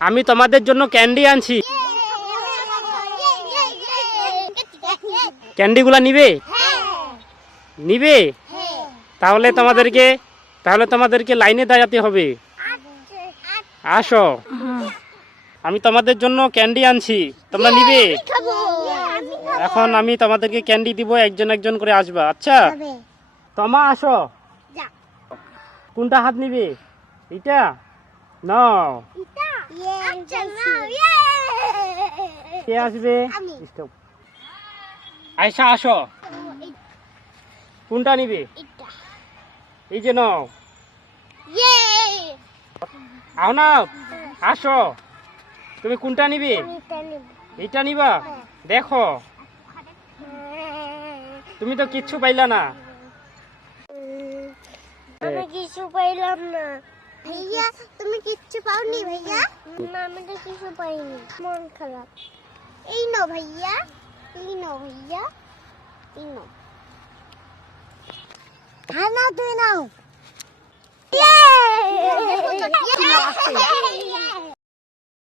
আমি তোমাদের জন্য ক্যান্ডি আনছি। ক্যান্ডিগুলা নিবে? নিবে? তাহলে তোমাদেরকে লাইনে দাঁড়াতে হবে। আসো, আমি তোমাদের জন্য ক্যান্ডি আনছি, তোমরা নিবে? এখন আমি তোমাদেরকে ক্যান্ডি দিব, একজন একজন করে আসবা। আচ্ছা তোমা আসো। কোনটা হাত নিবে? এটা নাও। কে আসবে? আয়শা আসো। কোনটা নিবে? এই যে নাও। আও না, আসো। তুমি কোনটা নিবে? এইটা নিবা? দেখো, তুমি তো কিচ্ছু পাইলা না। আমি কিছু পাইলাম না ভাইয়া। তুমি কিচ্ছু পাওনি ভাইয়া? না, আমি তো কিছু পাইনি, মন খারাপ। এই নাও ভাইয়া, এই নাও ভাইয়া, এই নাও। হ্যাঁ নাও, তুই নাও।